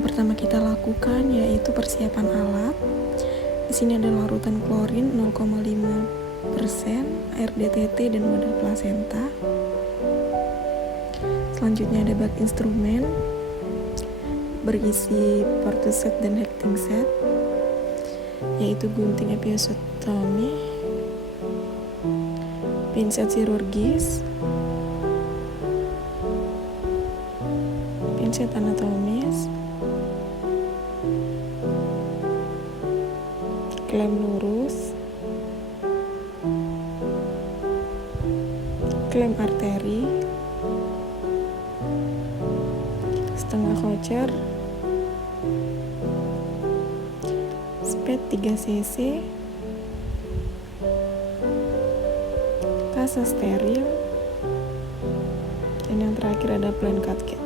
Yang pertama kita lakukan yaitu persiapan alat. Di sini ada larutan klorin 0,5%, air DTT dan model plasenta. Selanjutnya ada bak instrumen berisi portoset dan heating set, yaitu gunting episiotomi, pinset chirurgis, pinset anatomis, klem lurus, klem arteri, setengah voucher, spet 3 cc, kasa steril, dan yang terakhir ada plain cut kit.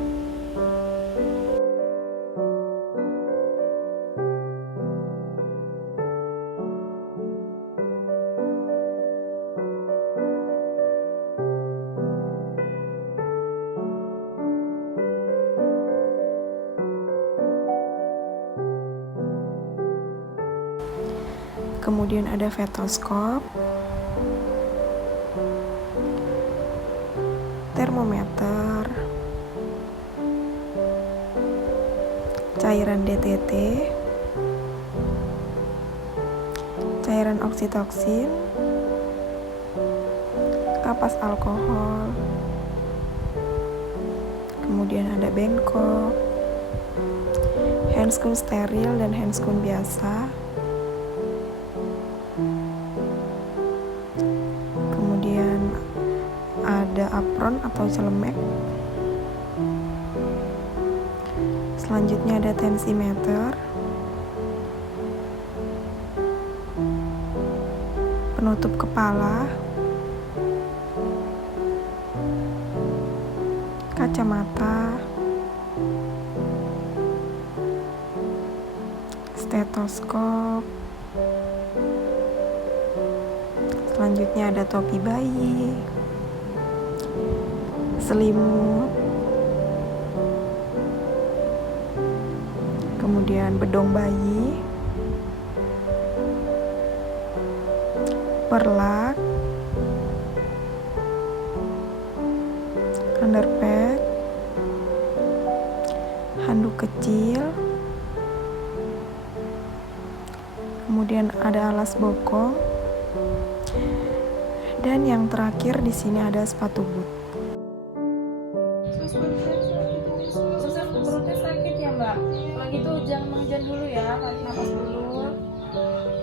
Kemudian ada stetoskop, termometer, cairan DTT, cairan oksitoksin, kapas alkohol, kemudian ada bengkok, handscoon steril dan handscoon biasa, kemudian ada apron atau celemek, selanjutnya ada tensimeter, penutup kepala, kacamata, stetoskop, selanjutnya ada topi bayi, selimut, kemudian bedong bayi, perlak, underpad, handuk kecil, kemudian ada alas bokong, dan yang terakhir di sini ada sepatu boot. Susah perutnya sakit ya Mbak? Kalau gitu jangan mengejang dulu ya, tarik nafas dulu.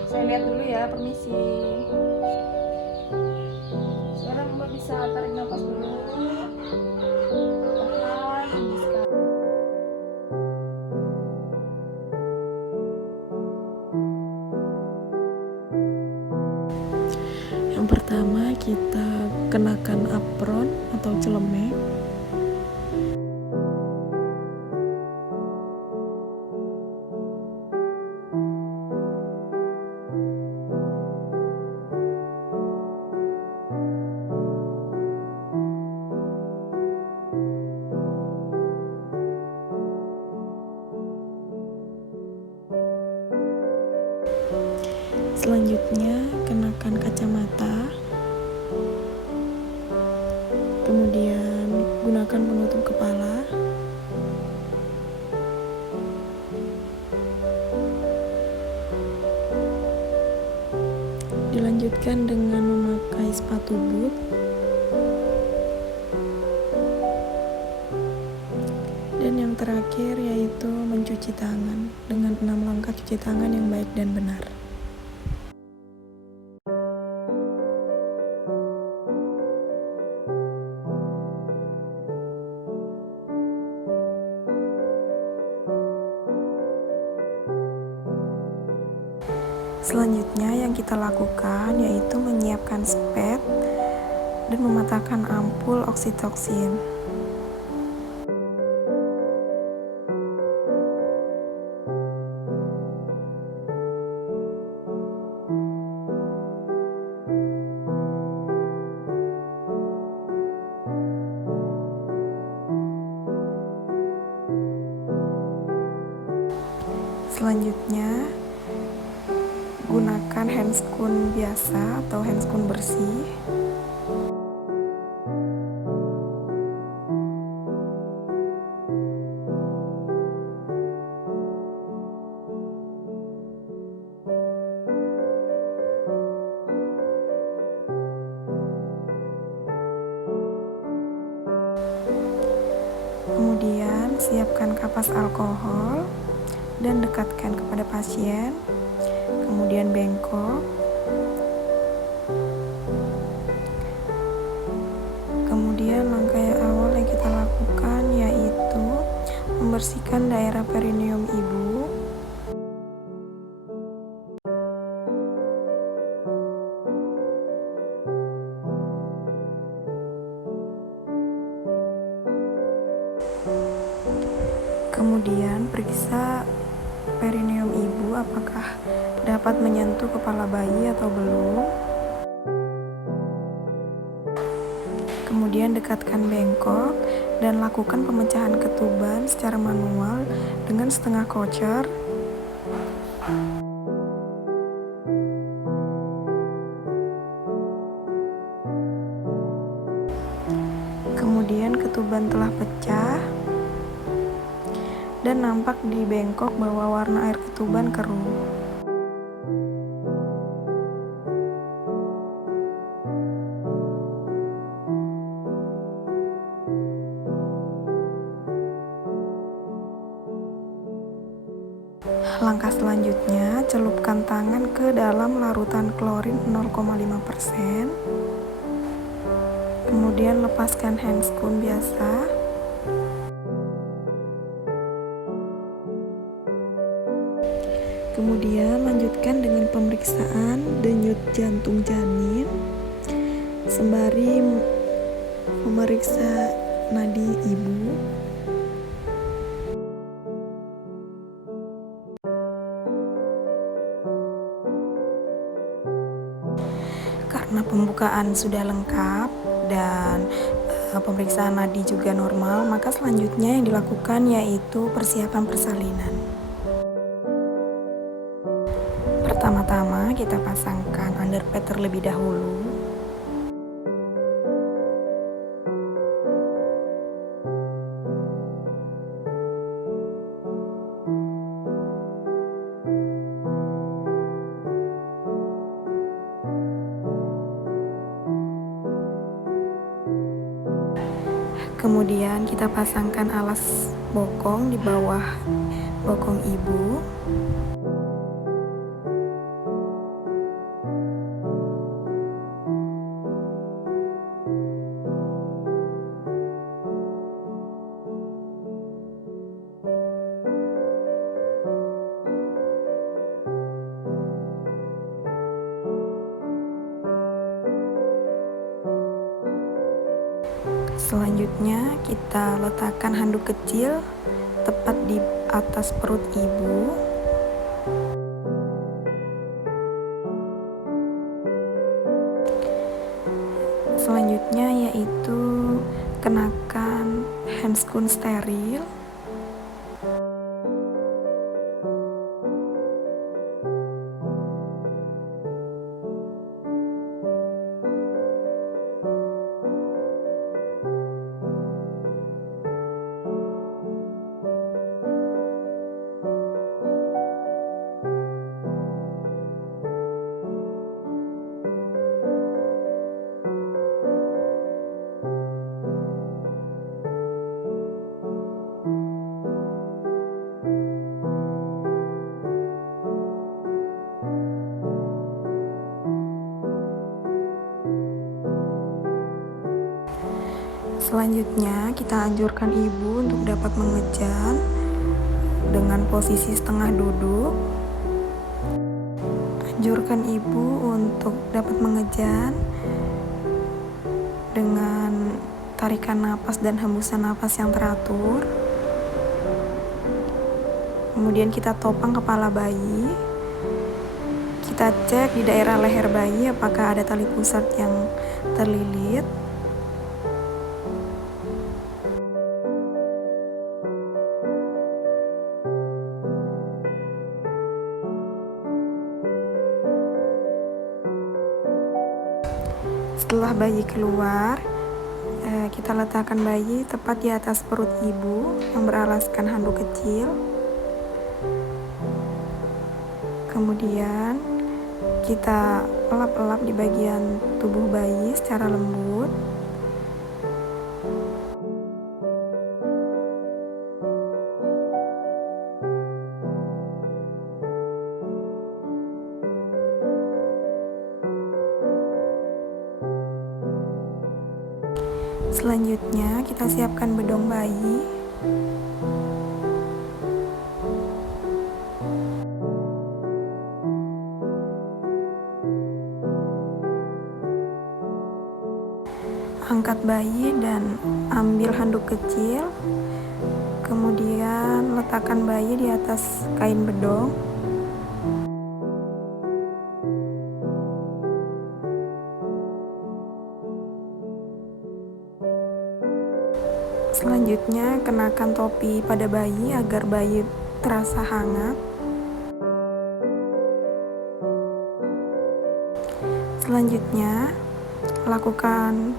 Saya lihat dulu ya, permisi. Sekarang Mbak bisa tarik nafas dulu. Tahan, bisa. Yang pertama kita kenakan apron atau celemek. Selanjutnya kenakan kacamata, kemudian gunakan penutup kepala, dilanjutkan dengan memakai sepatu boot, dan yang terakhir yaitu mencuci tangan dengan 6 langkah cuci tangan yang baik dan benar. Selanjutnya yang kita lakukan yaitu menyiapkan spet dan mematahkan ampul oksitoksin. Selanjutnya, gunakan handscoon biasa atau handscoon bersih. Kemudian, siapkan kapas alkohol dan dekatkan kepada pasien. Kemudian bengkok. Kemudian langkah awal yang kita lakukan yaitu membersihkan daerah perineum ibu. Kemudian periksa perineum ibu apakah dapat menyentuh kepala bayi atau belum. Kemudian dekatkan bengkok dan lakukan pemecahan ketuban secara manual dengan setengah kocer. Kemudian ketuban telah pecah dan nampak di bengkok bahwa warna air ketuban keruh. Langkah selanjutnya, celupkan tangan ke dalam larutan klorin 0,5%. Kemudian lepaskan handscoon biasa. Kemudian lanjutkan dengan pemeriksaan denyut jantung janin sembari memeriksa nadi ibu. Karena pembukaan sudah lengkap dan pemeriksaan nadi juga normal, maka selanjutnya yang dilakukan yaitu persiapan persalinan. Pertama-tama kita pasangkan underpad terlebih dahulu. Kemudian kita pasangkan alas bokong di bawah bokong ibu. Selanjutnya kita letakkan handuk kecil tepat di atas perut ibu. Selanjutnya yaitu kenakan handscoon steril. Selanjutnya kita anjurkan ibu untuk dapat mengejan dengan posisi setengah duduk. Anjurkan ibu untuk dapat mengejan dengan tarikan napas dan hembusan napas yang teratur. Kemudian kita topang kepala bayi. Kita cek di daerah leher bayi apakah ada tali pusat yang terlilit. Setelah bayi keluar, kita letakkan bayi tepat di atas perut ibu yang beralaskan handuk kecil. Kemudian kita elap-elap di bagian tubuh bayi secara lembut. Selanjutnya kita siapkan bedong bayi. Angkat bayi dan ambil handuk kecil. Kemudian letakkan bayi di atas kain bedong. Selanjutnya, kenakan topi pada bayi agar bayi terasa hangat. Selanjutnya, lakukan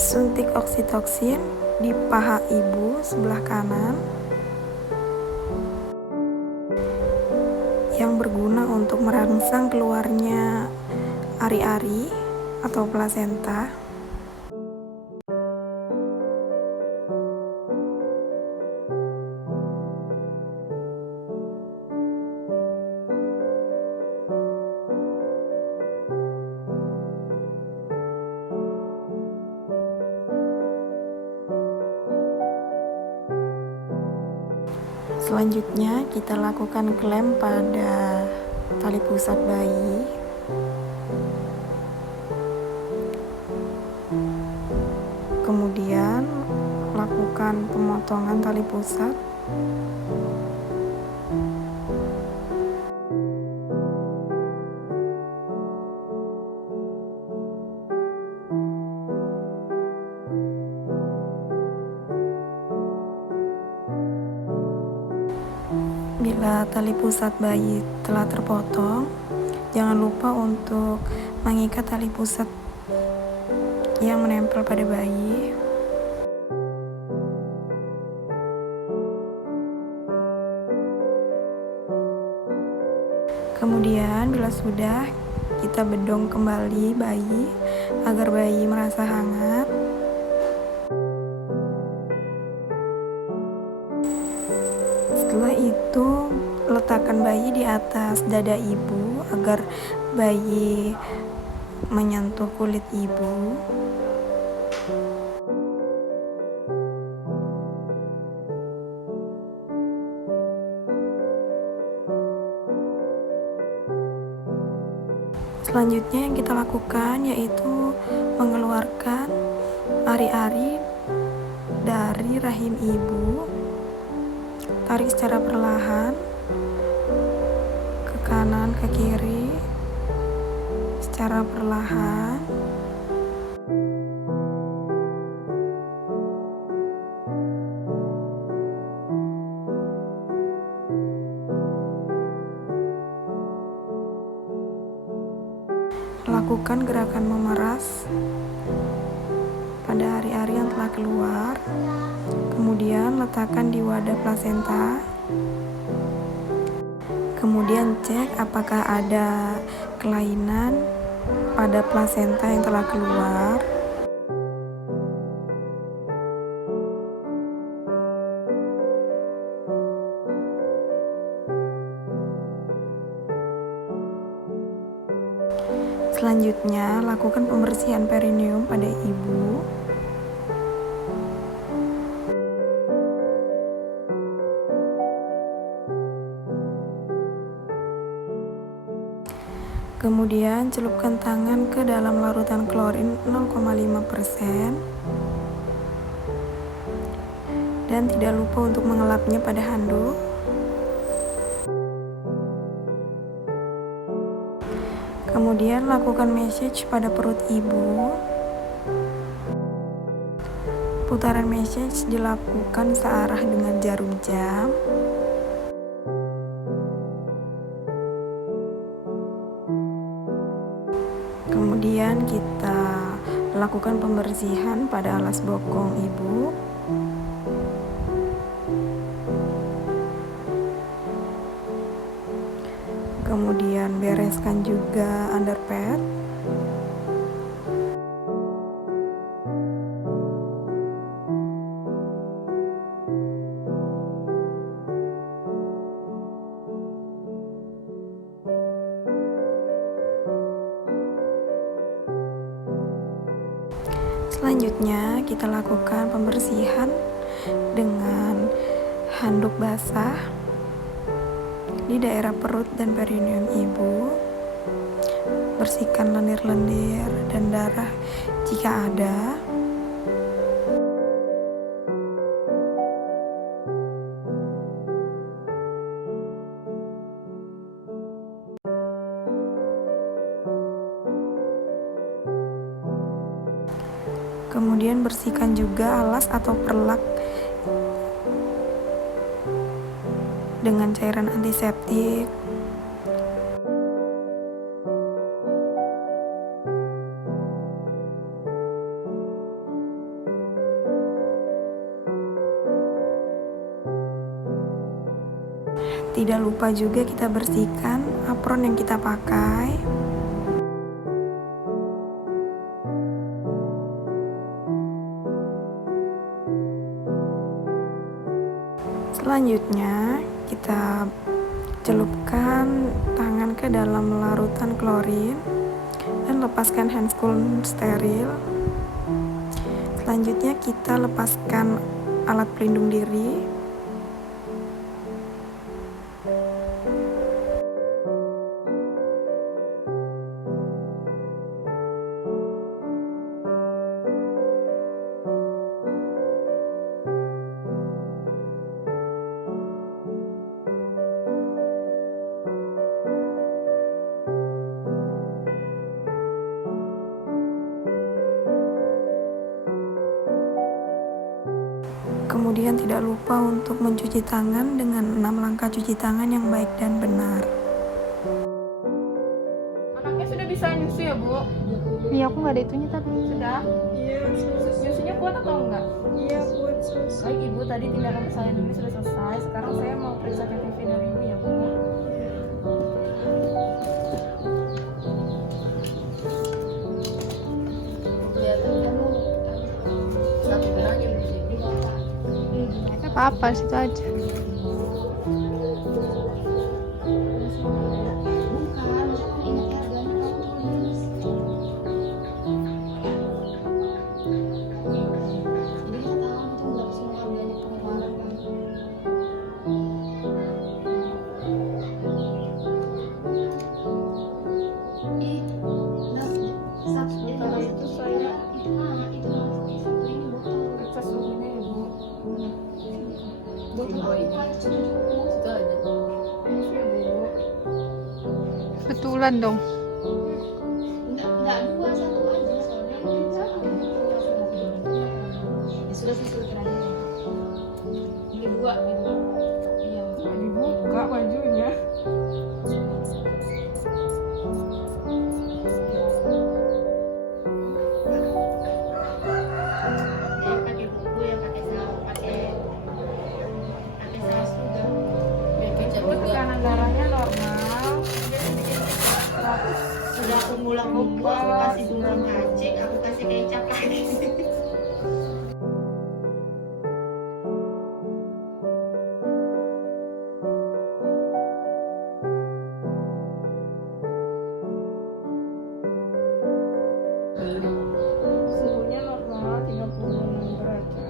suntik oksitoksin di paha ibu sebelah kanan yang berguna untuk merangsang keluarnya ari-ari atau plasenta. Selanjutnya kita lakukan klem pada tali pusat bayi. Kemudian lakukan pemotongan tali pusat. Bila tali pusat bayi telah terpotong, jangan lupa untuk mengikat tali pusat yang menempel pada bayi. Kemudian bila sudah, kita bedong kembali bayi agar bayi merasa hangat. Setelah itu, letakkan bayi di atas dada ibu agar bayi menyentuh kulit ibu. Selanjutnya yang kita lakukan yaitu mengeluarkan ari-ari dari rahim ibu. Tarik secara perlahan ke kanan, ke kiri, secara perlahan. Lakukan gerakan memeras pada ari-ari yang telah keluar. Kemudian letakkan di wadah plasenta. Kemudian cek apakah ada kelainan pada plasenta yang telah keluar. Selanjutnya, lakukan pembersihan perineum pada ibu. Kemudian celupkan tangan ke dalam larutan klorin 0,5% dan tidak lupa untuk mengelapnya pada handuk. Kemudian lakukan massage pada perut ibu. Putaran massage dilakukan searah dengan jarum jam. Kemudian kita lakukan pembersihan pada alas bokong ibu. Kemudian bereskan juga underpad. Selanjutnya kita lakukan pembersihan dengan handuk basah di daerah perut dan perineum ibu. Bersihkan lendir-lendir dan darah jika ada. Kemudian bersihkan juga alas atau perlak dengan cairan antiseptik. Tidak lupa juga kita bersihkan apron yang kita pakai. Selanjutnya kita celupkan tangan ke dalam larutan klorin dan lepaskan handscoon steril. Selanjutnya kita lepaskan alat pelindung diri. Kemudian tidak lupa untuk mencuci tangan dengan 6 langkah cuci tangan yang baik dan benar. Anaknya sudah bisa nyusu ya, Bu? Iya, aku nggak ada itunya tapi. Sudah? Iya, Nyusunya kuat atau enggak? iya buat sus. Baik Ibu, tadi tindakan persalinan ini sudah selesai. Sekarang saya mau periksa KTP dari Ibu ya, Bu. Apa-apa situ aja. Periksa suhunya ya, Bu. Iya, Bu. Betulan dong. Enggak dua, satu aja soalnya sudah terakhir ini dua iya Nggak dibuka bajunya. yang pakai buku yang pakai saus juga Bu, tekanan darahnya normal. sudah aku ngulang buku aku kasih bumbu kacang aku kasih kecap lagi Suhunya normal 36 derajat.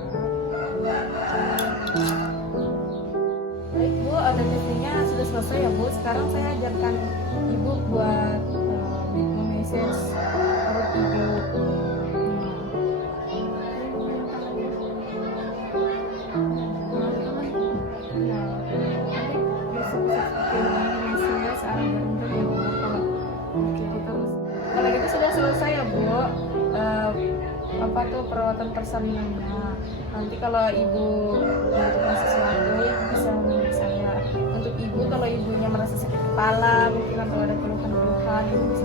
Baik Bu, testingnya sudah selesai ya Bu. Sekarang saya ajarkan Ibu buat memeses perut Ibu. Kalau gitu sudah selesai ya Bu. Apa tuh perawatan persalinannya. Nanti kalau Ibu membutuhkan sesuatu, Ibu bisa menghubungi saya. Untuk Ibu, kalau Ibunya merasa sakit kepala, mungkin atau ada keluhan-keluhan, Ibu bisa